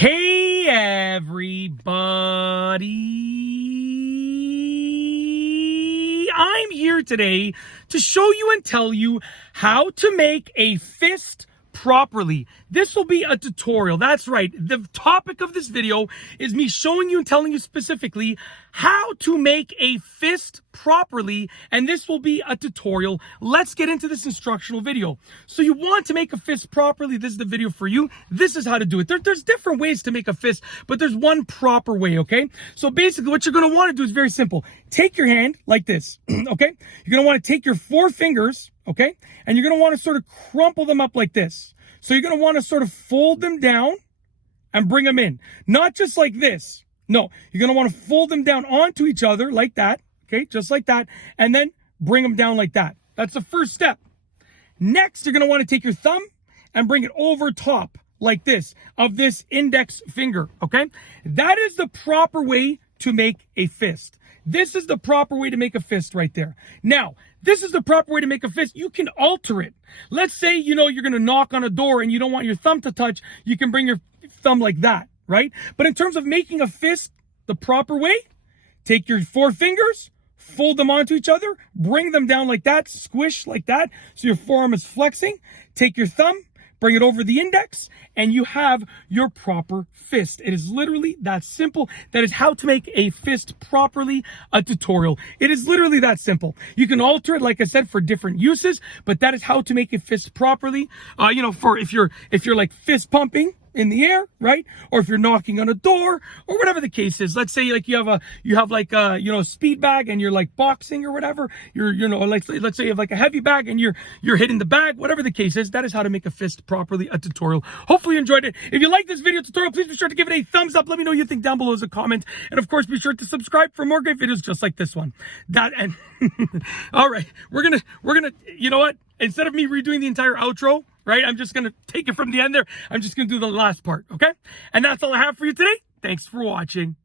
Hey everybody, I'm here today to show you and tell you how to make a fist properly. This will be a tutorial. That's right. The topic of this video is me showing you and telling you specifically how to make a fist properly, and this will be a tutorial. Let's get into this instructional video. So you want to make a fist properly, this is the video for you. This is how to do it. There's different ways to make a fist, but there's one proper way, okay? So basically what you're going to want to do is very simple. Take your hand like this, okay? You're going to want to take your four fingers, okay? And you're going to want to sort of crumple them up like this. So you're going to want to sort of fold them down and bring them in. Not just like this. No, you're going to want to fold them down onto each other like that. Okay, just like that. And then bring them down like that. That's the first step. Next, you're going to want to take your thumb and bring it over top like this of this index finger. Okay, that is the proper way to make a fist. This is the proper way to make a fist right there. Now, this is the proper way to make a fist. You can alter it. Let's say, you're going to knock on a door and you don't want your thumb to touch. You can bring your thumb like that, right? But in terms of making a fist the proper way, take your four fingers, fold them onto each other, bring them down like that, squish like that, so your forearm is flexing. Take your thumb, bring it over the index, and you have your proper fist. It is literally that simple. That is how to make a fist properly, a tutorial. It is literally that simple. You can alter it, like I said, for different uses, but that is how to make a fist properly. For if you're like fist pumping in the air, right? Or if you're knocking on a door or whatever the case is. Let's say like you have like a speed bag and you're like boxing or whatever. Let's say you have like a heavy bag and you're hitting the bag, whatever the case is. That is how to make a fist properly, a tutorial. Hopefully you enjoyed it. If you like this video tutorial, please be sure to give it a thumbs up. Let me know what you think down below as a comment. And of course, be sure to subscribe for more great videos just like this one. All right, we're gonna, you know what? Instead of me redoing the entire outro, right? I'm just going to take it from the end there. I'm just going to do the last part, okay? And that's all I have for you today. Thanks for watching.